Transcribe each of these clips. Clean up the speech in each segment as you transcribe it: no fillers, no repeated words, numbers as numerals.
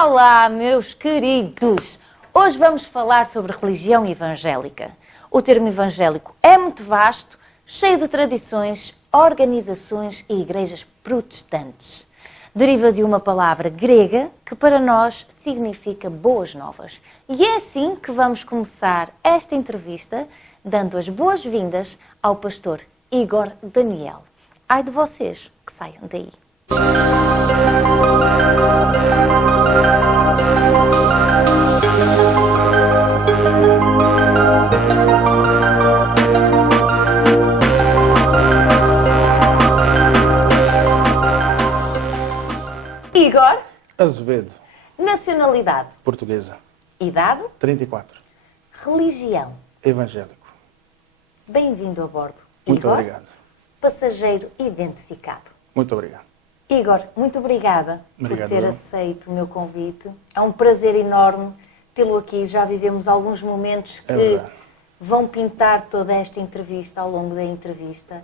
Olá, meus queridos! Hoje vamos falar sobre religião evangélica. O termo evangélico é muito vasto, cheio de tradições, organizações e igrejas protestantes. Deriva de uma palavra grega que para nós significa boas novas. E é assim que vamos começar esta entrevista, dando as boas-vindas ao pastor Igor Daniel. Ai de vocês que saiam daí. Igor. Azevedo. Nacionalidade. Portuguesa. Idade. 34. Religião. Evangélico. Bem-vindo a bordo, Muito Igor. obrigado. Passageiro identificado. Muito obrigado. Igor, muito obrigada Obrigado, por ter eu. aceito o meu convite. É um prazer enorme tê-lo aqui. Já vivemos alguns momentos É que verdade. vão pintar toda esta entrevista ao longo da entrevista.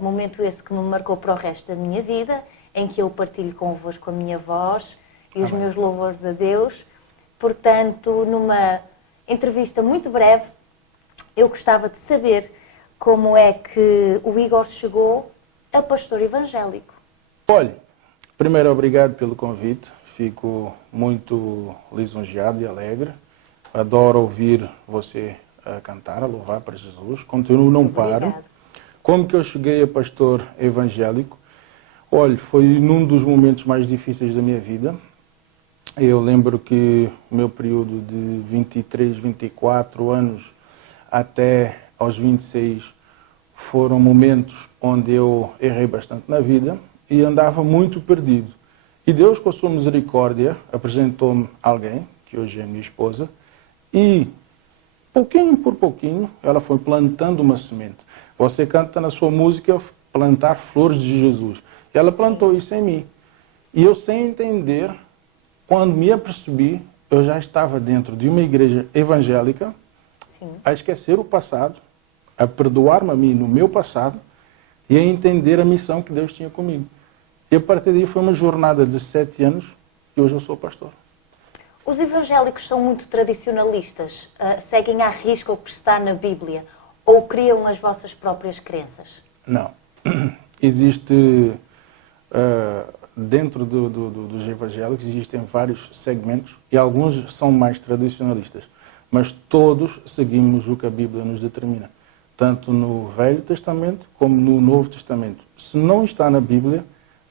Momento esse que me marcou para o resto da minha vida, em que eu partilho convosco a minha voz e os meus louvores a Deus. Portanto, numa entrevista muito breve, eu gostava de saber como é que o Igor chegou a pastor evangélico. Olhe, primeiro obrigado pelo convite. Fico muito lisonjeado e alegre. Adoro ouvir você a cantar, a louvar para Jesus. Continuo, não paro. Obrigada. Como que eu cheguei a pastor evangélico? Olhe, foi num dos momentos mais difíceis da minha vida. Eu lembro que o meu período de 23, 24 anos até aos 26 foram momentos onde eu errei bastante na vida e andava muito perdido. E Deus, com a sua misericórdia, apresentou-me alguém, que hoje é minha esposa, e pouquinho por pouquinho ela foi plantando uma semente. Você canta na sua música plantar flores de Jesus. E ela plantou isso em mim. E eu, sem entender, quando me apercebi, eu já estava dentro de uma igreja evangélica, Sim. a esquecer o passado, a perdoar-me a mim no meu passado e a entender a missão que Deus tinha comigo. E a partir daí foi uma jornada de 7 anos e hoje eu sou pastor. Os evangélicos são muito tradicionalistas, seguem à risca o que está na Bíblia ou criam as vossas próprias crenças? Não. Existe, dentro dos evangélicos, existem vários segmentos e alguns são mais tradicionalistas, mas todos seguimos o que a Bíblia nos determina, tanto no Velho Testamento como no Novo Testamento. Se não está na Bíblia,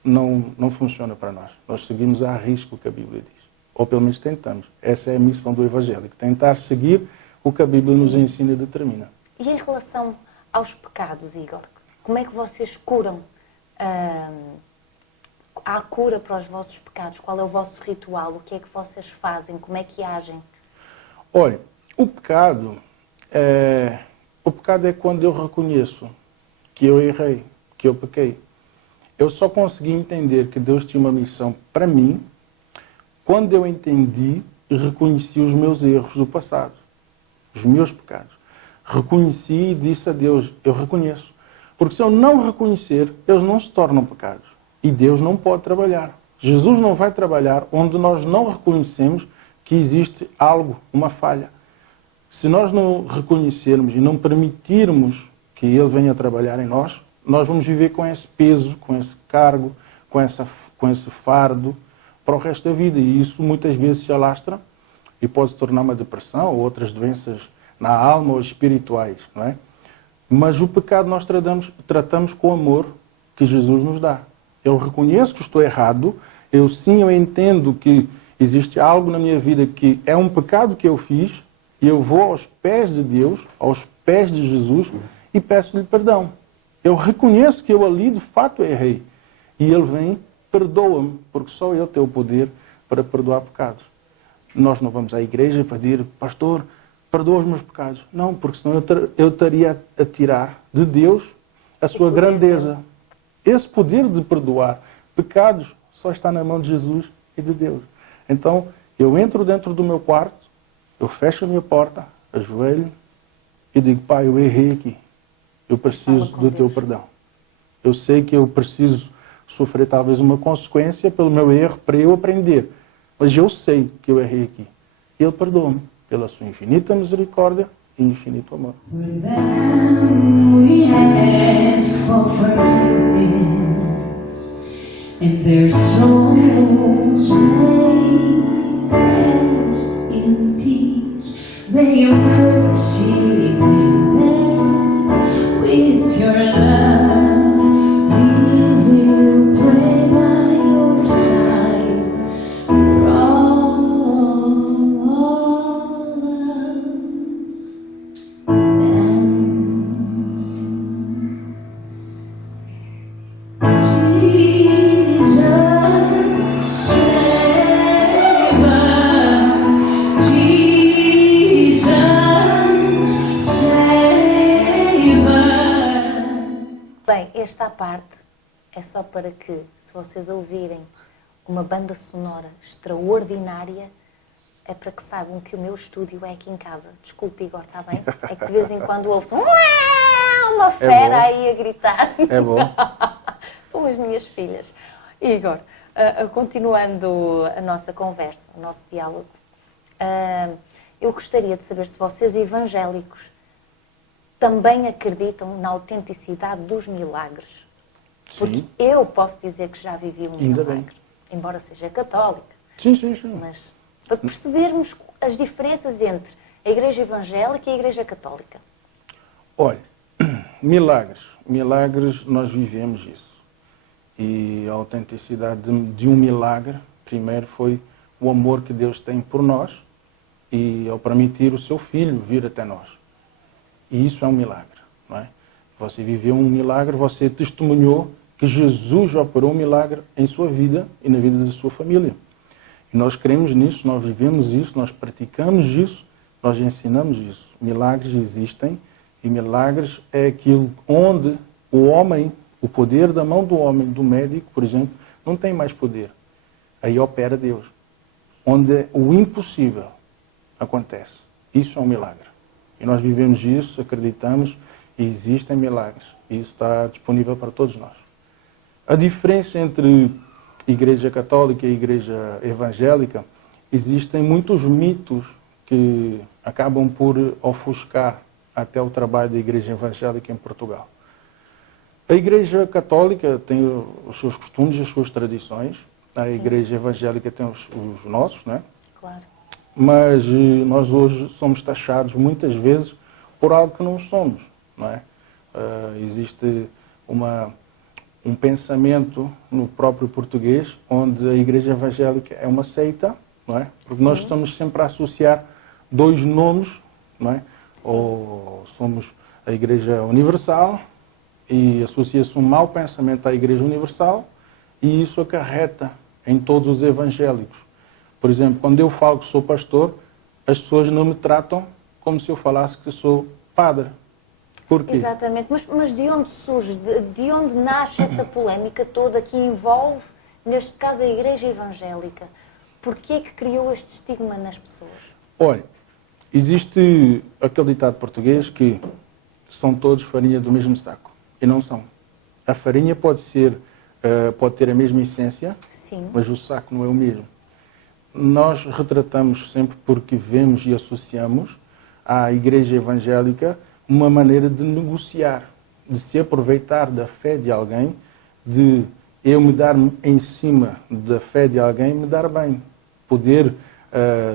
não funciona para nós. Nós seguimos à risca o que a Bíblia diz, ou pelo menos tentamos. Essa é a missão do evangélico, tentar seguir o que a Bíblia nos ensina e determina. E em relação aos pecados, Igor, como é que vocês curam? Há cura para os vossos pecados? Qual é o vosso ritual? O que é que vocês fazem? Como é que agem? Olha, o pecado é quando eu reconheço que eu errei, que eu pequei. Eu só consegui entender que Deus tinha uma missão para mim quando eu entendi e reconheci os meus erros do passado, os meus pecados. Reconheci e disse a Deus, eu reconheço. Porque se eu não reconhecer, eles não se tornam pecados. E Deus não pode trabalhar. Jesus não vai trabalhar onde nós não reconhecemos que existe algo, uma falha. Se nós não reconhecermos e não permitirmos que Ele venha trabalhar em nós, nós vamos viver com esse peso, com esse cargo, com esse fardo para o resto da vida. E isso muitas vezes se alastra e pode se tornar uma depressão ou outras doenças na alma ou espirituais, não é? Mas o pecado nós tratamos com o amor que Jesus nos dá. Eu reconheço que estou errado, eu entendo que existe algo na minha vida que é um pecado que eu fiz, e eu vou aos pés de Deus, aos pés de Jesus, e peço-lhe perdão. Eu reconheço que eu ali de fato errei. E Ele vem, perdoa-me, porque só Ele tem o poder para perdoar pecados. Nós não vamos à igreja pedir, pastor, perdoa os meus pecados. Não, porque senão eu estaria a tirar de Deus a sua grandeza. Esse poder de perdoar pecados só está na mão de Jesus e de Deus. Então, eu entro dentro do meu quarto, eu fecho a minha porta, ajoelho e digo, Pai, eu errei aqui. Eu preciso do teu perdão. Eu sei que eu preciso sofrer talvez uma consequência pelo meu erro para eu aprender. mas eu sei que eu errei aqui. E Ele perdoa-me pela sua infinita misericórdia e infinito amor. For them we ask for forgiveness, and their souls may rest in peace. May your mercy fill them with your love. We will pray by your side for all of them. Jesus, save us. Jesus, save us. Bem, esta parte é só para que, se vocês ouvirem uma banda sonora extraordinária, é para que saibam que o meu estúdio é aqui em casa. Desculpe, Igor, está bem? É que de vez em quando ouve uma fera bom. aí a gritar. É bom. São as minhas filhas. Igor, continuando a nossa conversa, o nosso diálogo, eu gostaria de saber se vocês evangélicos também acreditam na autenticidade dos milagres. Porque Sim. eu posso dizer que já vivi um Ainda milagre, bem. embora seja católica. Sim, sim, sim. Mas para percebermos as diferenças entre a Igreja Evangélica e a Igreja Católica. Olha, milagres. Milagres, nós vivemos isso. E a autenticidade de um milagre, primeiro, foi o amor que Deus tem por nós e ao permitir o seu Filho vir até nós. E isso é um milagre, não é? Você viveu um milagre, você testemunhou que Jesus operou um milagre em sua vida e na vida da sua família. E nós cremos nisso, nós vivemos isso, nós praticamos isso, nós ensinamos isso. Milagres existem e milagres é aquilo onde o homem, o poder da mão do homem, do médico, por exemplo, não tem mais poder. Aí opera Deus. Onde o impossível acontece. Isso é um milagre. E nós vivemos isso, acreditamos, e existem milagres. E isso está disponível para todos nós. A diferença entre Igreja Católica e Igreja Evangélica, existem muitos mitos que acabam por ofuscar até o trabalho da Igreja Evangélica em Portugal. A Igreja Católica tem os seus costumes, as suas tradições. A Igreja Evangélica tem os nossos, né? Claro. Mas nós hoje somos taxados muitas vezes por algo que não somos, não é? Existe um pensamento no próprio português onde a Igreja Evangélica é uma seita, não é? Porque nós estamos sempre a associar dois nomes, não é? Ou somos a Igreja Universal e associa-se um mau pensamento à Igreja Universal e isso acarreta em todos os evangélicos. Por exemplo, quando eu falo que sou pastor, as pessoas não me tratam como se eu falasse que sou padre. Por quê? Exatamente. Mas de onde surge, de onde nasce essa polémica toda que envolve, neste caso, a Igreja Evangélica? Porquê é que criou este estigma nas pessoas? Olha, existe aquele ditado português que são todos farinha do mesmo saco. E não são. A farinha pode ter a mesma essência, Sim. mas o saco não é o mesmo. Nós retratamos sempre porque vemos e associamos à Igreja Evangélica uma maneira de negociar, de se aproveitar da fé de alguém, de eu me dar em cima da fé de alguém, me dar bem. Poder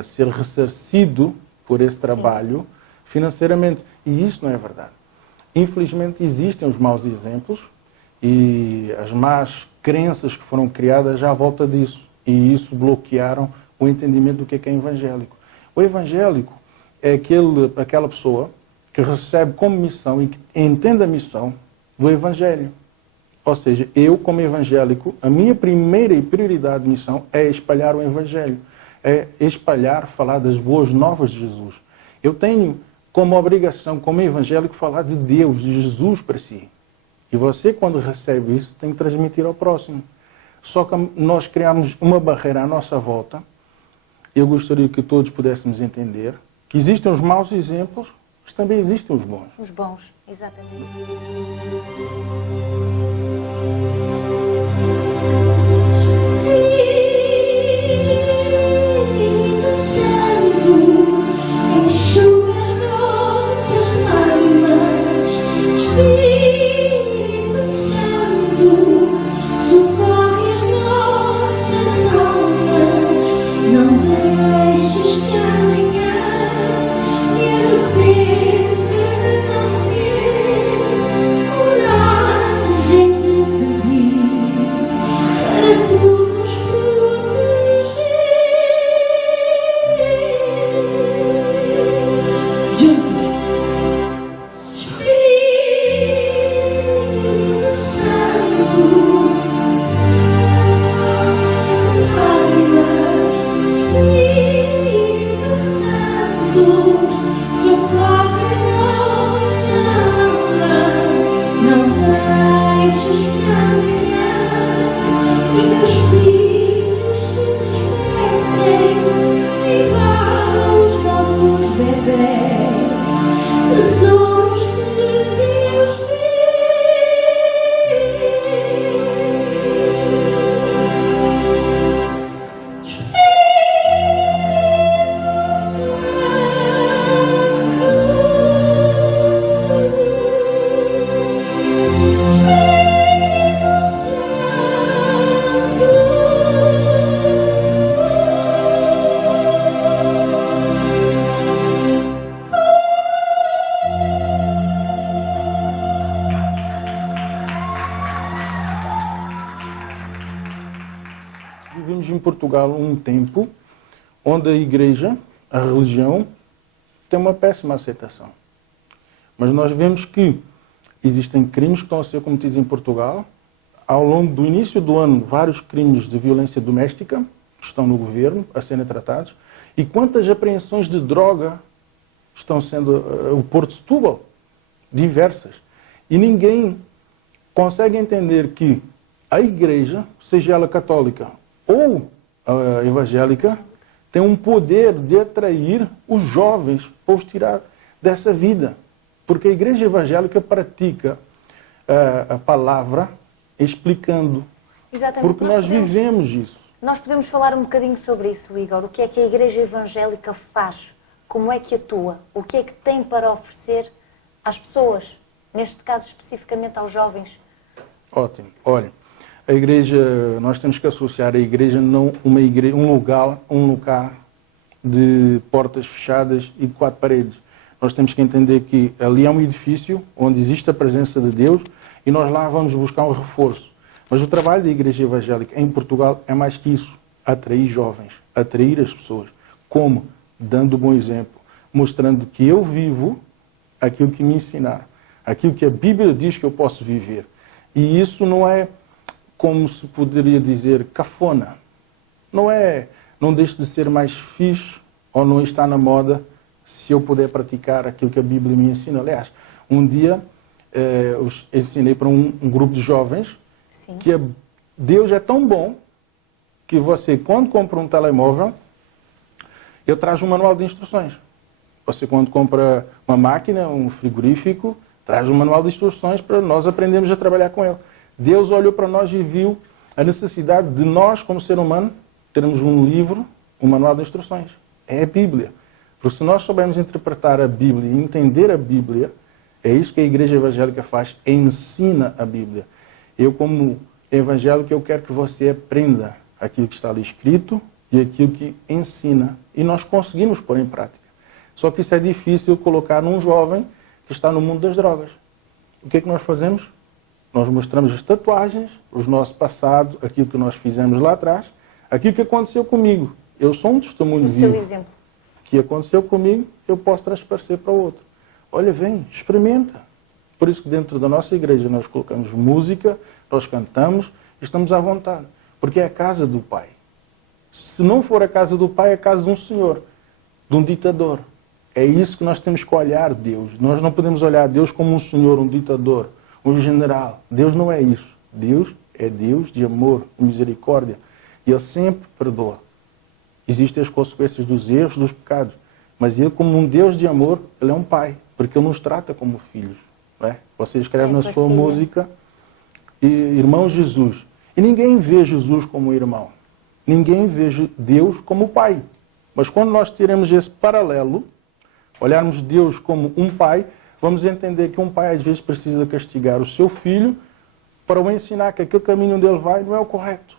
ser ressarcido por esse trabalho financeiramente. E isso não é verdade. Infelizmente existem os maus exemplos e as más crenças que foram criadas já à volta disso. E isso bloquearam o entendimento do que é evangélico. O evangélico é aquela pessoa que recebe como missão e que entende a missão do evangelho. Ou seja, eu como evangélico, a minha primeira e prioridade de missão é espalhar o evangelho. É espalhar, falar das boas novas de Jesus. Eu tenho como obrigação, como evangélico, falar de Deus, de Jesus para si. E você, quando recebe isso, tem que transmitir ao próximo. Só que nós criamos uma barreira à nossa volta. Eu gostaria que todos pudéssemos entender que existem os maus exemplos, mas também existem os bons. Os bons, exatamente. Portugal um tempo onde a igreja, a religião, tem uma péssima aceitação. Mas nós vemos que existem crimes que estão a ser cometidos em Portugal. Ao longo do início do ano, vários crimes de violência doméstica que estão no governo a serem tratados. E quantas apreensões de droga estão sendo o Porto de Setúbal? Diversas. E ninguém consegue entender que a igreja, seja ela católica ou evangélica, tem um poder de atrair os jovens para os tirar dessa vida. Porque a igreja evangélica pratica a palavra explicando. Exatamente. Porque nós vivemos isso. Nós podemos falar um bocadinho sobre isso, Igor. O que é que a igreja evangélica faz? Como é que atua? O que é que tem para oferecer às pessoas? Neste caso, especificamente aos jovens. Ótimo. Olha, a igreja, nós temos que associar a igreja não um lugar de portas fechadas e de quatro paredes. Nós temos que entender que ali é um edifício onde existe a presença de Deus e nós lá vamos buscar um reforço. Mas o trabalho da igreja evangélica em Portugal é mais que isso. Atrair jovens, atrair as pessoas. Como? Dando bom exemplo. Mostrando que eu vivo aquilo que me ensinaram. Aquilo que a Bíblia diz que eu posso viver. E isso não é, como se poderia dizer, cafona. Não deixa de ser mais fixe ou não está na moda se eu puder praticar aquilo que a Bíblia me ensina. Aliás, um dia eu ensinei para um grupo de jovens que Deus é tão bom que você, quando compra um telemóvel, eu trago um manual de instruções. Você, quando compra uma máquina, um frigorífico, traz um manual de instruções para nós aprendermos a trabalhar com ele. Deus olhou para nós e viu a necessidade de nós, como ser humano, termos um livro, um manual de instruções. É a Bíblia. Porque se nós soubermos interpretar a Bíblia e entender a Bíblia, é isso que a igreja evangélica faz, ensina a Bíblia. Eu, como evangélico, eu quero que você aprenda aquilo que está ali escrito e aquilo que ensina. E nós conseguimos pôr em prática. Só que isso é difícil colocar num jovem que está no mundo das drogas. O que é que nós fazemos? Nós mostramos as tatuagens, o nosso passado, aquilo que nós fizemos lá atrás, aquilo que aconteceu comigo. Eu sou um testemunho vivo. O seu exemplo. O que aconteceu comigo, eu posso transparecer para o outro. Olha, vem, experimenta. Por isso que dentro da nossa igreja nós colocamos música, nós cantamos, estamos à vontade. Porque é a casa do Pai. Se não for a casa do Pai, é a casa de um senhor, de um ditador. É isso que nós temos que olhar Deus. Nós não podemos olhar Deus como um senhor, um ditador, um general. Deus não é isso. Deus é Deus de amor, de misericórdia. E Ele sempre perdoa. Existem as consequências dos erros, dos pecados. Mas Ele, como um Deus de amor, Ele é um Pai. Porque Ele nos trata como filhos. Não é? Você escreve na sua música, Irmão Jesus. E ninguém vê Jesus como irmão. Ninguém vê Deus como Pai. Mas quando nós tiramos esse paralelo, olharmos Deus como um pai, vamos entender que um pai às vezes precisa castigar o seu filho para o ensinar que aquele caminho onde ele vai não é o correto.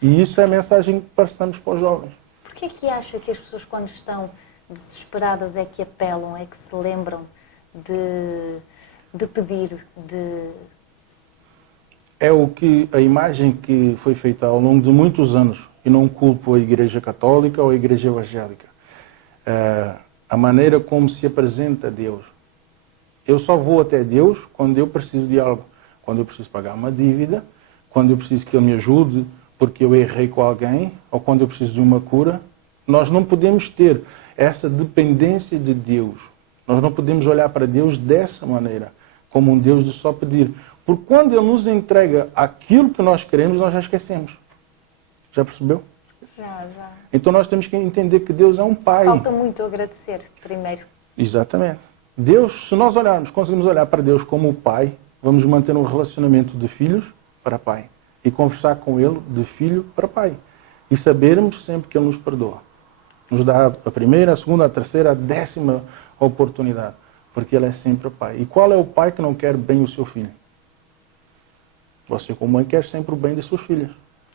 E isso é a mensagem que passamos para os jovens. Porquê é que acha que as pessoas, quando estão desesperadas, é que apelam, é que se lembram de pedir, É o que a imagem que foi feita ao longo de muitos anos, e não culpo a Igreja Católica ou a Igreja Evangélica, a maneira como se apresenta a Deus. Eu só vou até Deus quando eu preciso de algo. Quando eu preciso pagar uma dívida, quando eu preciso que Ele me ajude porque eu errei com alguém, ou quando eu preciso de uma cura. Nós não podemos ter essa dependência de Deus. Nós não podemos olhar para Deus dessa maneira, como um Deus de só pedir. Porque quando Ele nos entrega aquilo que nós queremos, nós já esquecemos. Já percebeu? Já. Então nós temos que entender que Deus é um Pai. Falta muito agradecer, primeiro. Exatamente. Deus, se nós conseguimos olhar para Deus como o Pai, vamos manter um relacionamento de filhos para Pai. E conversar com Ele de filho para Pai. E sabermos sempre que Ele nos perdoa. Nos dá a primeira, a segunda, a terceira, a 10ª oportunidade. Porque Ele é sempre o Pai. E qual é o pai que não quer bem o seu filho? Você, como mãe, quer sempre o bem das suas filhas.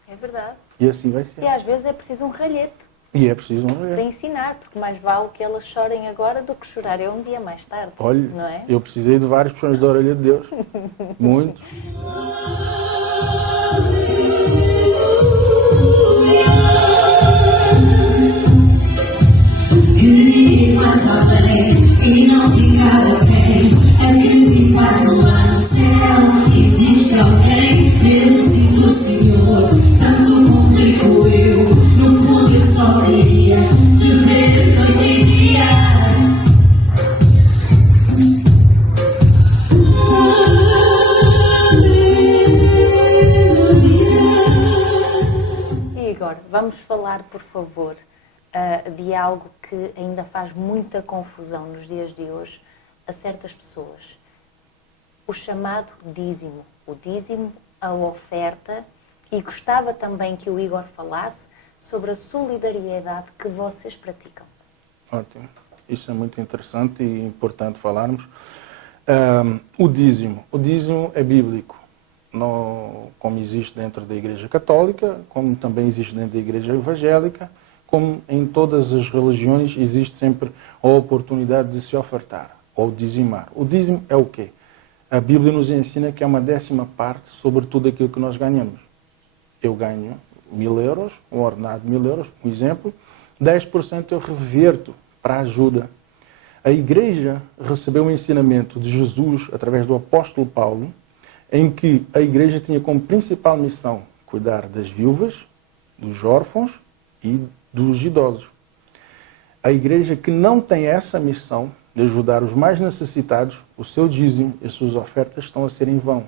É verdade. E assim vai ser. E às vezes é preciso um ralhete E é preciso para ensinar, porque mais vale que elas chorem agora do que chorar um dia mais tarde. Olha, não é? eu precisei de vários puxões da orelha de Deus. Muitos. Hallelujah. falar, por favor, de algo que ainda faz muita confusão nos dias de hoje a certas pessoas. O chamado dízimo. O dízimo, a oferta, e gostava também que o Igor falasse sobre a solidariedade que vocês praticam. Ótimo. Isso é muito interessante e importante falarmos. O dízimo. O dízimo é bíblico, como existe dentro da Igreja Católica, como também existe dentro da Igreja Evangélica, como em todas as religiões existe sempre a oportunidade de se ofertar ou dizimar. O dízimo é o quê? A Bíblia nos ensina que é uma 10ª parte sobre tudo aquilo que nós ganhamos. Eu ganho 1.000 euros, um ordenado de 1.000 euros, um exemplo, 10% eu reverto para a ajuda. A Igreja recebeu um ensinamento de Jesus, através do apóstolo Paulo, em que a Igreja tinha como principal missão cuidar das viúvas, dos órfãos e dos idosos. A Igreja que não tem essa missão de ajudar os mais necessitados, o seu dízimo e as suas ofertas estão a ser em vão.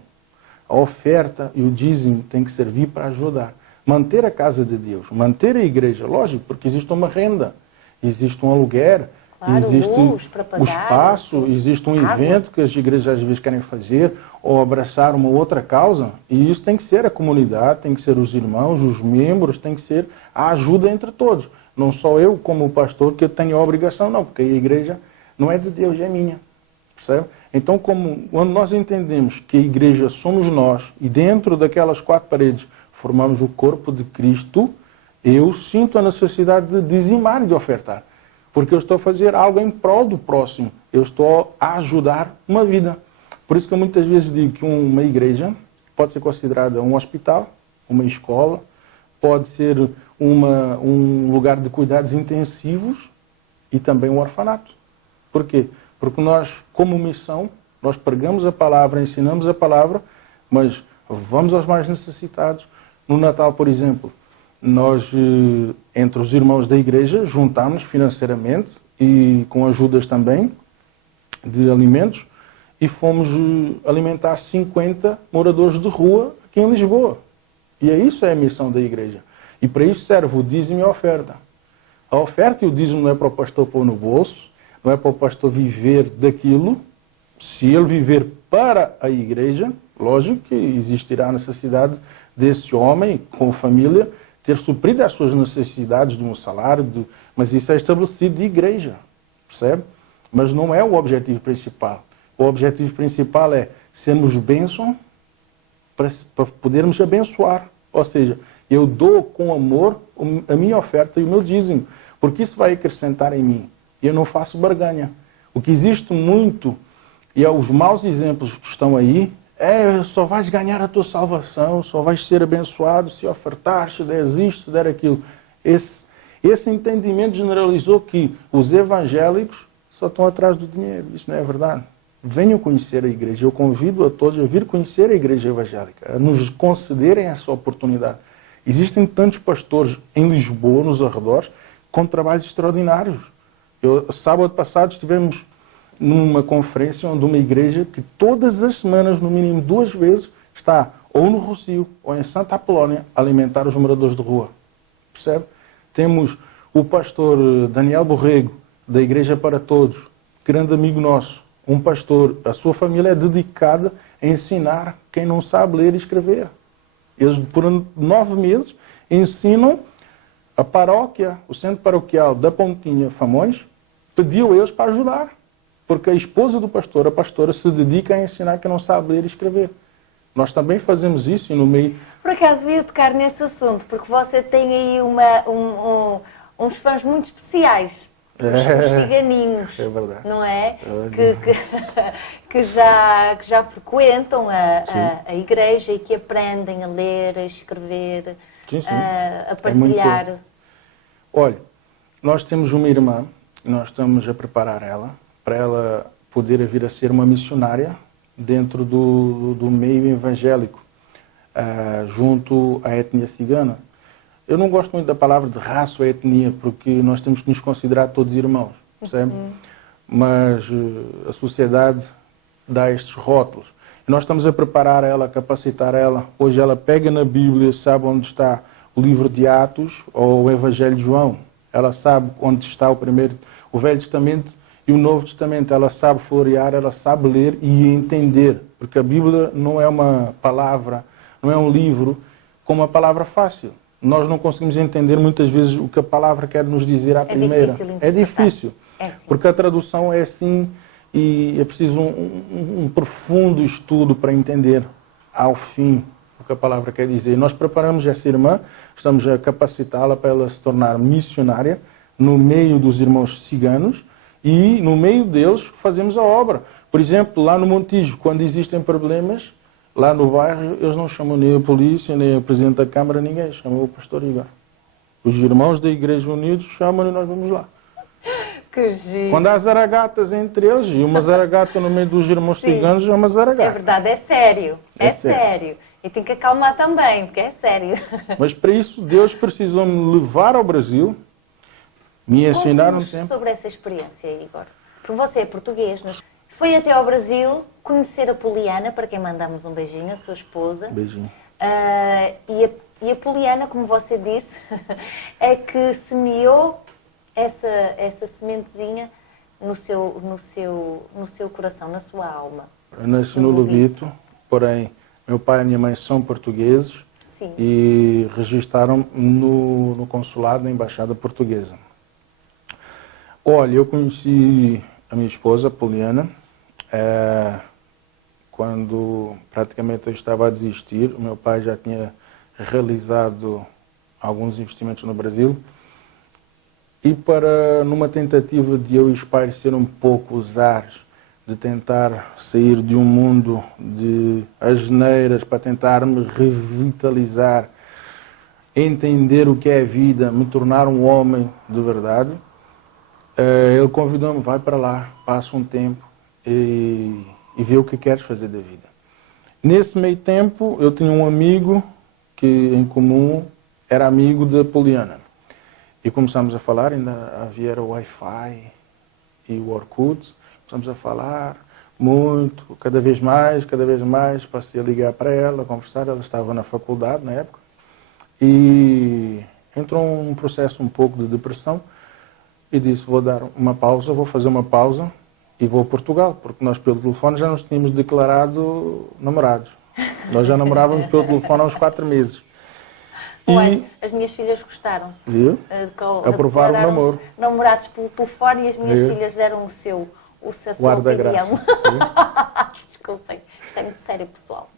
A oferta e o dízimo têm que servir para ajudar. Manter a casa de Deus, manter a igreja, lógico, porque existe uma renda, existe um aluguer, Claro, existe luz para pagar, o espaço, existe um água. evento que as igrejas às vezes querem fazer, ou abraçar uma outra causa, e isso tem que ser a comunidade, tem que ser os irmãos, os membros, tem que ser a ajuda entre todos. Não só eu, como pastor, que eu tenho a obrigação, não, porque a igreja não é de Deus, é minha. Percebe? Então, quando nós entendemos que a igreja somos nós, e dentro daquelas 4 paredes formamos o corpo de Cristo, eu sinto a necessidade de dizimar e de ofertar. Porque eu estou a fazer algo em prol do próximo. Eu estou a ajudar uma vida. Por isso que eu muitas vezes digo que uma igreja pode ser considerada um hospital, uma escola, pode ser um lugar de cuidados intensivos e também um orfanato. Por quê? Porque nós, como missão, nós pregamos a palavra, ensinamos a palavra, mas vamos aos mais necessitados. No Natal, por exemplo, nós, entre os irmãos da igreja, juntámos financeiramente e com ajudas também de alimentos e fomos alimentar 50 moradores de rua aqui em Lisboa. E isso é a missão da igreja. E para isso serve o dízimo e a oferta. A oferta e o dízimo não é para o pastor pôr no bolso, não é para o pastor viver daquilo. Se ele viver para a igreja, lógico que existirá a necessidade desse homem, com família, ter suprido as suas necessidades de um salário, mas isso é estabelecido de igreja, percebe? Mas não é o objetivo principal. O objetivo principal é sermos bênção para podermos abençoar. Ou seja, eu dou com amor a minha oferta e o meu dízimo, porque isso vai acrescentar em mim. E eu não faço barganha. O que existe muito, e os maus exemplos que estão aí, só vais ganhar a tua salvação, só vais ser abençoado se ofertar, se der isto, se der aquilo. Esse entendimento generalizou que os evangélicos só estão atrás do dinheiro. Isso não é verdade. Venham conhecer a igreja. Eu convido a todos a vir conhecer a igreja evangélica, a nos concederem essa oportunidade. Existem tantos pastores em Lisboa, nos arredores, com trabalhos extraordinários. Sábado passado estivemos numa conferência onde uma igreja que todas as semanas, no mínimo 2 vezes, está ou no Rossio ou em Santa Apolónia a alimentar os moradores de rua. Percebe? Temos o pastor Daniel Borrego, da Igreja para Todos, grande amigo nosso, um pastor, a sua família é dedicada a ensinar quem não sabe ler e escrever. Eles, por 9 meses, ensinam a paróquia, o centro paroquial da Pontinha Famões, pediu eles para ajudar. Porque a esposa do pastor, a pastora, se dedica a ensinar quem não sabe ler e escrever. Nós também fazemos isso e no meio... Por acaso ia tocar nesse assunto, porque você tem aí uns fãs muito especiais. Os ciganinhos, é verdade. Não é? Que já frequentam a igreja e que aprendem a ler, a escrever, Sim, sim. A partilhar. muito... Olha, nós temos uma irmã, nós estamos a preparar ela, para ela poder vir a ser uma missionária dentro do meio evangélico, junto à etnia cigana. Eu não gosto muito da palavra de raça ou etnia, porque nós temos que nos considerar todos irmãos, percebe? Mas a sociedade dá estes rótulos. E nós estamos a preparar ela, a capacitar ela. Hoje ela pega na Bíblia, sabe onde está o livro de Atos ou o Evangelho de João. Ela sabe onde está o Velho Testamento e o Novo Testamento. Ela sabe florear, ela sabe ler e entender. Porque a Bíblia não é uma palavra, não é um livro com uma palavra fácil. Nós não conseguimos entender muitas vezes o que a palavra quer nos dizer à primeira. É difícil. Porque a tradução é assim e é preciso um profundo estudo para entender ao fim o que a palavra quer dizer. Nós preparamos essa irmã, estamos a capacitá-la para ela se tornar missionária no meio dos irmãos ciganos e no meio deles fazemos a obra. Por exemplo, lá no Montijo, quando existem problemas, lá no bairro, eles não chamam nem a polícia, nem o presidente da Câmara, ninguém, chamam o pastor Igor. Os irmãos da Igreja Unidos chamam e nós vamos lá. Que giro. Quando há zaragatas entre eles, e uma zaragata no meio dos irmãos ciganos é uma zaragata. É verdade, é sério. É sério. E tem que acalmar também, porque é sério. Mas para isso, Deus precisou me levar ao Brasil, me ensinar um tempo. Sobre essa experiência, Igor. Porque você é português, mas foi até ao Brasil conhecer a Poliana, para quem mandamos um beijinho, a sua esposa. Beijinho. E a Poliana, como você disse, é que semeou essa sementezinha no seu coração, na sua alma. Eu nasci no Lubito, porém, meu pai e minha mãe são portugueses. Sim. E registraram no consulado, na embaixada portuguesa. Olha, eu conheci a minha esposa, Poliana, quando praticamente eu estava a desistir. O meu pai já tinha realizado alguns investimentos no Brasil. E numa tentativa de eu espairecer um pouco os ares, de tentar sair de um mundo de asneiras para tentar me revitalizar, entender o que é a vida, me tornar um homem de verdade, ele convidou-me, vai para lá, passa um tempo e vê o que queres fazer da vida. Nesse meio tempo, eu tinha um amigo que em comum era amigo da Poliana. E começamos a falar, ainda havia o Wi-Fi e o Orkut. Começamos a falar muito, cada vez mais, passei a ligar para ela, a conversar. Ela estava na faculdade na época e entrou um processo um pouco de depressão e disse, vou dar uma pausa, vou fazer uma pausa e vou a Portugal, porque nós pelo telefone já nos tínhamos declarado namorados. Nós já namorávamos pelo telefone há uns 4 meses. Olha, as minhas filhas gostaram. Viu? Aprovaram o namoro. Namorados pelo telefone e as minhas filhas deram a sua opinião. Desculpem, isto é muito sério, pessoal.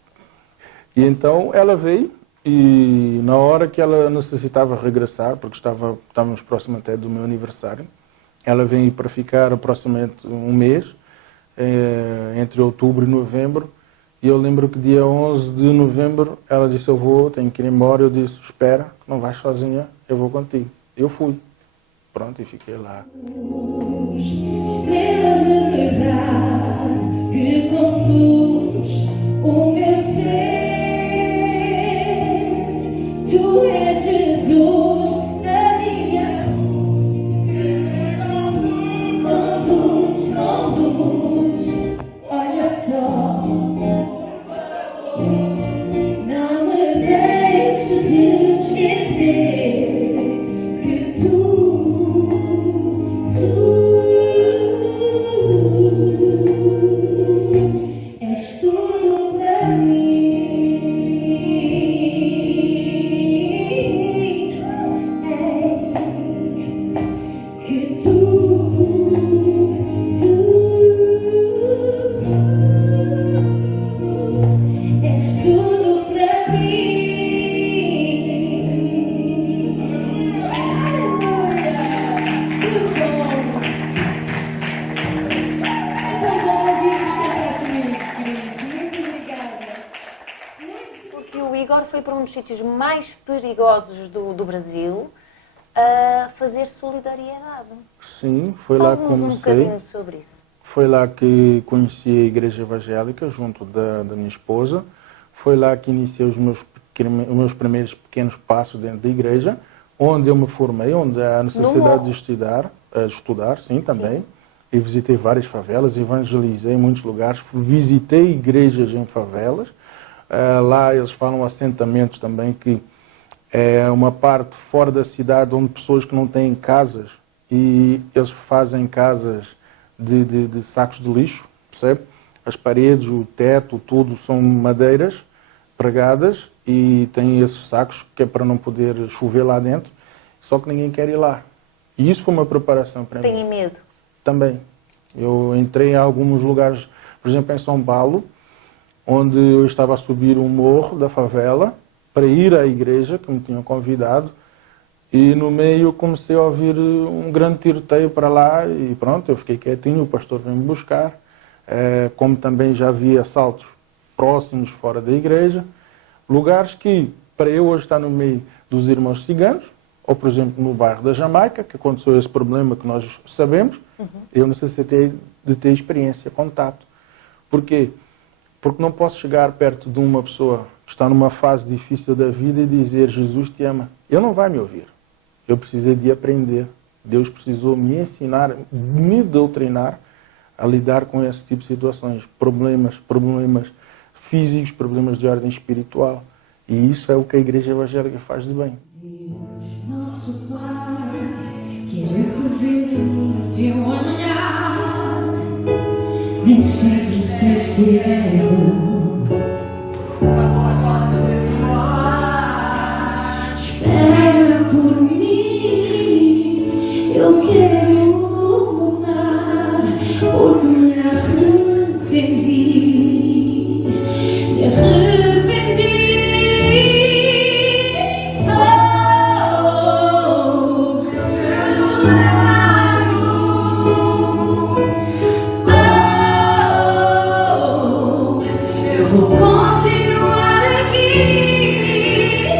E então ela veio e na hora que ela necessitava regressar, porque estávamos próximo até do meu aniversário, ela veio para ficar aproximadamente um mês, entre outubro e novembro. E eu lembro que dia 11 de novembro ela disse, tenho que ir embora. Eu disse, espera, não vais sozinha, eu vou contigo. Eu fui. Pronto, e fiquei lá. Estrela de verdade que conduz o meu ser. Tu és Jesus na minha conduz. Olha só. Não me deixes esquecer que tu és tudo pra mim. Que és tudo pra mim. Porque o Igor foi para um dos sítios mais perigosos do Brasil a fazer solidariedade. Sim, foi lá que Fala-nos um comecei. bocadinho sobre isso. Foi lá que conheci a Igreja Evangélica, junto da minha esposa. Foi lá que iniciei os meus primeiros pequenos passos dentro da igreja, onde eu me formei, onde há a necessidade de estudar, sim, também. E visitei várias favelas, evangelizei em muitos lugares, visitei igrejas em favelas. Lá eles falam assentamentos também que É uma parte fora da cidade onde pessoas que não têm casas e eles fazem casas de sacos de lixo, percebe? As paredes, o teto, tudo são madeiras pregadas e tem esses sacos que é para não poder chover lá dentro, só que ninguém quer ir lá. E isso foi uma preparação para mim. Tenho medo. Também. Eu entrei em alguns lugares, por exemplo, em São Paulo, onde eu estava a subir um morro da favela para ir à igreja, que me tinham convidado, e no meio comecei a ouvir um grande tiroteio para lá e pronto, eu fiquei quietinho, o pastor veio me buscar, como também já havia assaltos próximos fora da igreja, lugares que, para eu hoje estar no meio dos irmãos ciganos, ou por exemplo no bairro da Jamaica, que aconteceu esse problema que nós sabemos, eu necessitei de ter experiência, contato. Por quê? Porque não posso chegar perto de uma pessoa que está numa fase difícil da vida e dizer Jesus te ama. Ele não vai me ouvir. Eu precisei de aprender. Deus precisou me ensinar, me doutrinar a lidar com esse tipo de situações. Problemas físicos, problemas de ordem espiritual. E isso é o que a Igreja Evangélica faz de bem. Deus, nosso Pai, quero rever em mim teu olhar, nem sempre sei se erro. Espera por mim, eu quero mudar, porque me arrependi, me arrependi. Oh, Jesus amado, oh, eu vou continuar aqui.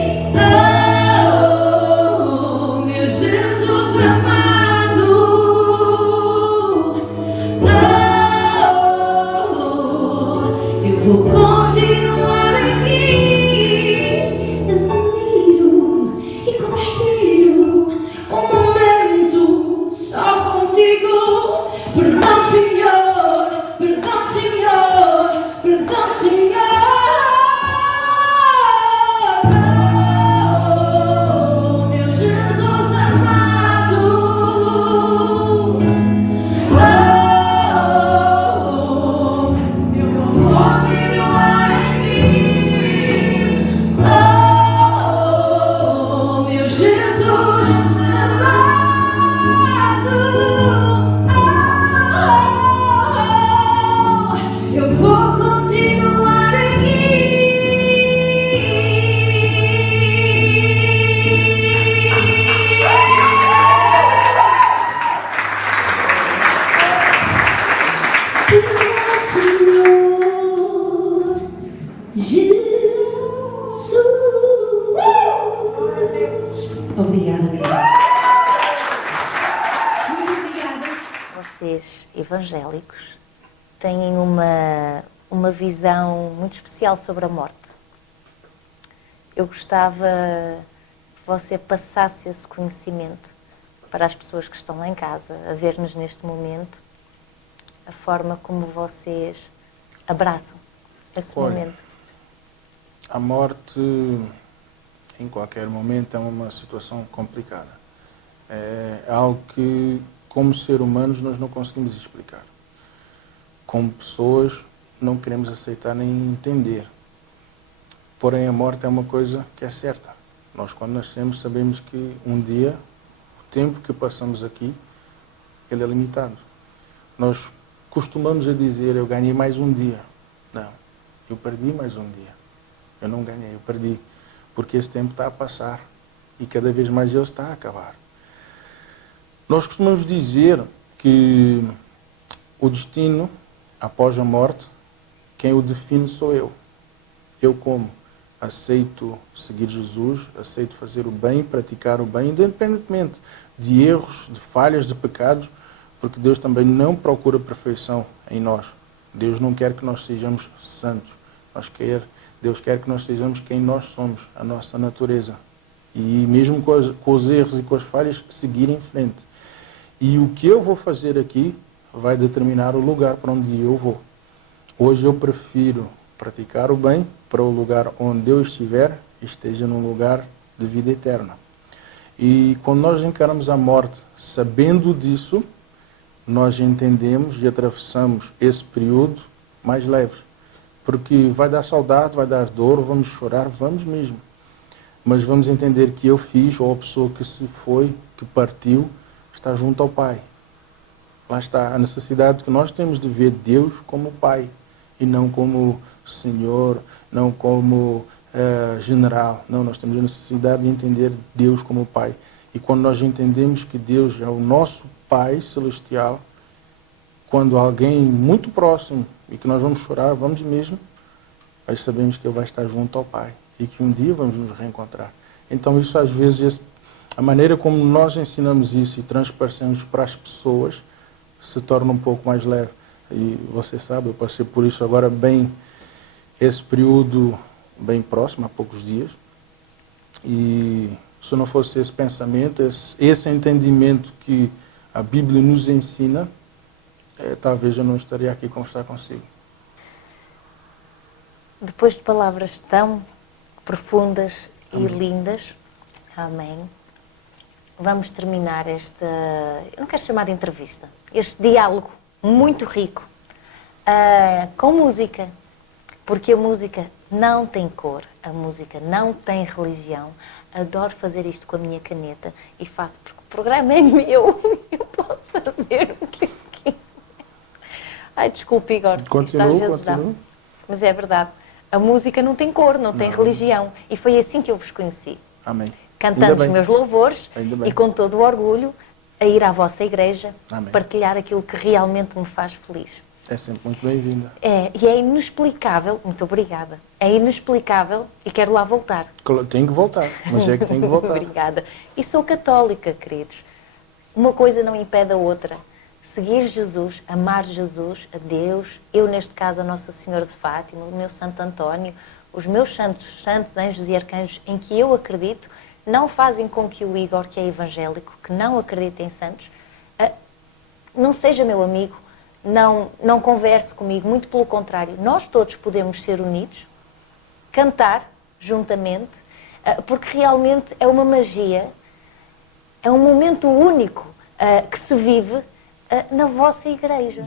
Oh, meu Jesus amado, oh, eu vou continuar aqui. Admiro e conspiro um momento só contigo. Perdão, Senhor, perdão, Senhor, perdão, Senhor. Oh, meu Jesus amado, oh, eu vou continuar aqui. Oh, meu Jesus amado, oh, eu vou continuar aqui. Senhor Jesus. Obrigada. Muito obrigada. Vocês, evangélicos, têm uma visão muito especial sobre a morte. Eu gostava que você passasse esse conhecimento para as pessoas que estão lá em casa, a ver-nos neste momento, a forma como vocês abraçam esse Olha, momento. A morte, em qualquer momento, é uma situação complicada. É algo que, como seres humanos, nós não conseguimos explicar. Como pessoas, não queremos aceitar nem entender. Porém, a morte é uma coisa que é certa. Nós, quando nascemos, sabemos que um dia, o tempo que passamos aqui, ele é limitado. Nós costumamos a dizer, eu ganhei mais um dia. Não, eu perdi mais um dia. Eu não ganhei, eu perdi. Porque esse tempo está a passar e cada vez mais ele está a acabar. Nós costumamos dizer que o destino, após a morte, quem o define sou eu. Eu como aceito seguir Jesus, aceito fazer o bem, praticar o bem, independentemente de erros, de falhas, de pecados, porque Deus também não procura perfeição em nós. Deus não quer que nós sejamos santos. Deus quer que nós sejamos quem nós somos, a nossa natureza. E mesmo com os erros e com as falhas, seguir em frente. E o que eu vou fazer aqui vai determinar o lugar para onde eu vou. Hoje eu prefiro praticar o bem para o lugar onde eu esteja num lugar de vida eterna. E quando nós encaramos a morte sabendo disso, nós entendemos e atravessamos esse período mais leve. Porque vai dar saudade, vai dar dor, vamos chorar, vamos mesmo. Mas vamos entender que eu fiz, ou a pessoa que se foi, que partiu, está junto ao Pai. Lá está a necessidade que nós temos de ver Deus como Pai, e não como Senhor, não como general. Não, nós temos a necessidade de entender Deus como Pai. E quando nós entendemos que Deus é o nosso Pai celestial, quando alguém muito próximo, e que nós vamos chorar, vamos mesmo, nós sabemos que Ele vai estar junto ao Pai, e que um dia vamos nos reencontrar. Então isso às vezes, a maneira como nós ensinamos isso e transparecemos para as pessoas, se torna um pouco mais leve. E você sabe, eu passei por isso agora bem, esse período bem próximo, há poucos dias. E se não fosse esse pensamento, esse entendimento que a Bíblia nos ensina, talvez eu não estaria aqui a conversar consigo. Depois de palavras tão profundas Amém. e lindas, amém, vamos terminar esta, eu não quero chamar de entrevista, este diálogo muito rico, com música, porque a música não tem cor, a música não tem religião. Adoro fazer isto com a minha caneta e faço porque o programa é meu, eu posso fazer o que eu quiser. Ai, desculpe, Igor, isto às vezes dá. Mas é verdade, a música não tem cor, não tem religião, e foi assim que eu vos conheci. Amém. Cantando os meus louvores Ainda e com todo o orgulho a ir à vossa igreja, Amém. partilhar aquilo que realmente me faz feliz. É sempre muito bem-vinda. E é inexplicável, muito obrigada, é inexplicável e quero lá voltar. Tenho que voltar, mas é que tenho que voltar. Obrigada. E sou católica, queridos. Uma coisa não impede a outra. Seguir Jesus, amar Jesus, a Deus, eu neste caso a Nossa Senhora de Fátima, o meu Santo António, os meus santos anjos e arcanjos em que eu acredito, não fazem com que o Igor, que é evangélico, que não acredita em santos, não seja meu amigo, não converse comigo, muito pelo contrário. Nós todos podemos ser unidos, cantar juntamente, porque realmente é uma magia, é um momento único que se vive na vossa igreja.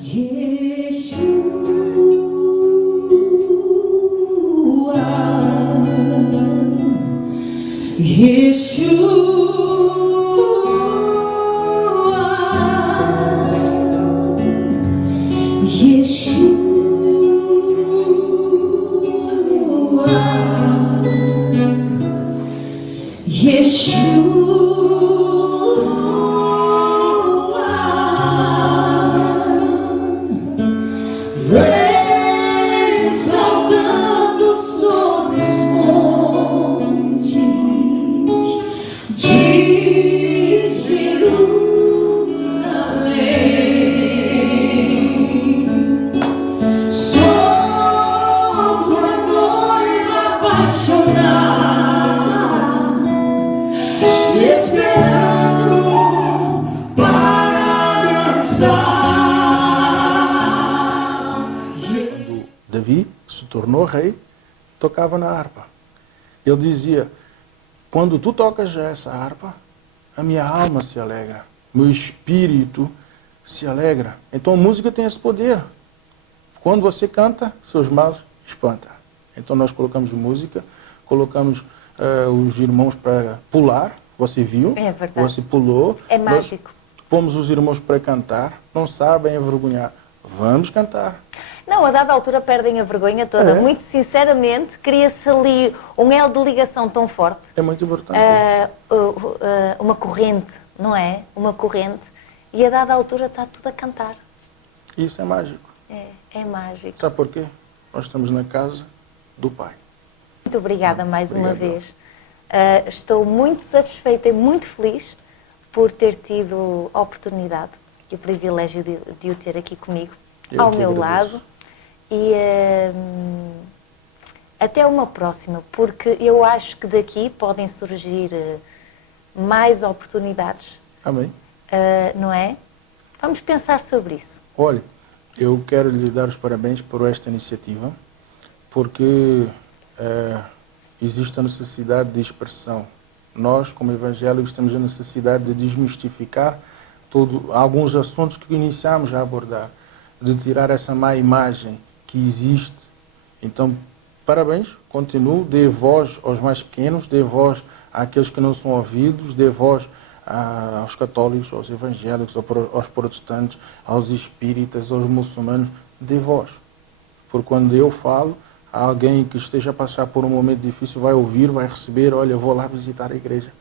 Vem saltando sobre os montes de Jerusalém. Sou tua noiva apaixonada, te esperando para dançar. Davi se tornou rei, tocava na harpa. Ele dizia, quando tu tocas essa harpa, a minha alma se alegra, meu espírito se alegra. Então a música tem esse poder. Quando você canta, seus males espanta. Então nós colocamos música, colocamos os irmãos para pular, você viu, É verdade. você pulou. É mágico. Nós pomos os irmãos para cantar, não sabem envergonhar. Vamos cantar. Não, a dada altura perdem a vergonha toda. É. Muito sinceramente, cria-se ali um elo de ligação tão forte. É muito importante. Uma corrente, não é? Uma corrente. E a dada altura está tudo a cantar. Isso é mágico. É mágico. Sabe porquê? Nós estamos na casa do Pai. Muito obrigada mais uma Obrigado. vez. Estou muito satisfeita e muito feliz por ter tido a oportunidade e o privilégio de o ter aqui comigo, Eu ao que meu agradeço. lado. E até uma próxima, porque eu acho que daqui podem surgir mais oportunidades, Amém. não é? Vamos pensar sobre isso. Olha, eu quero lhe dar os parabéns por esta iniciativa, porque existe a necessidade de expressão Nós, como evangélicos, temos a necessidade de desmistificar alguns assuntos que iniciamos a abordar, de tirar essa má imagem que existe. Então, parabéns, continuo, dê voz aos mais pequenos, dê voz àqueles que não são ouvidos, dê voz aos católicos, aos evangélicos, aos protestantes, aos espíritas, aos muçulmanos, dê voz. Porque quando eu falo, alguém que esteja a passar por um momento difícil vai ouvir, vai receber, olha, vou lá visitar a igreja.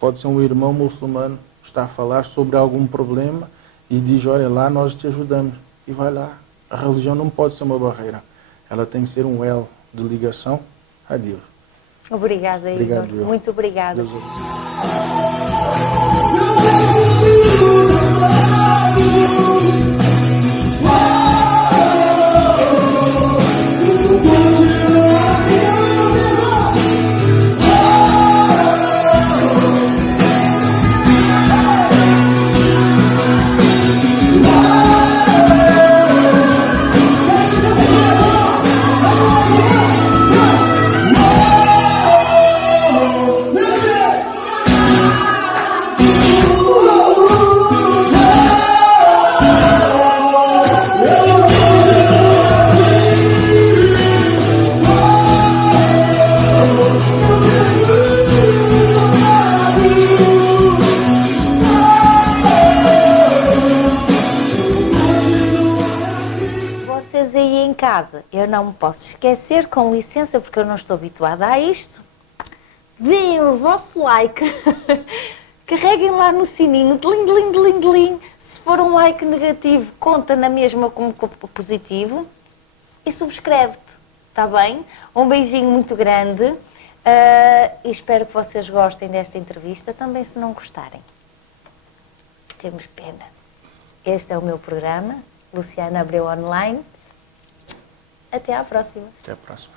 Pode ser um irmão muçulmano que está a falar sobre algum problema e diz, olha, lá nós te ajudamos. E vai lá. A religião não pode ser uma barreira. Ela tem que ser um elo de ligação a Deus. Obrigada, Igor. Obrigado, Muito obrigada. Deus Vocês aí em casa, eu não me posso esquecer, com licença, porque eu não estou habituada a isto. Deem o vosso like, carreguem lá no sininho, delim, delim, delim, delim. Se for um like negativo, conta na mesma como positivo e subscreve-te, está bem? Um beijinho muito grande e espero que vocês gostem desta entrevista, também se não gostarem. Temos pena. Este é o meu programa, Luciana Abreu Online. Até à próxima. Até a próxima.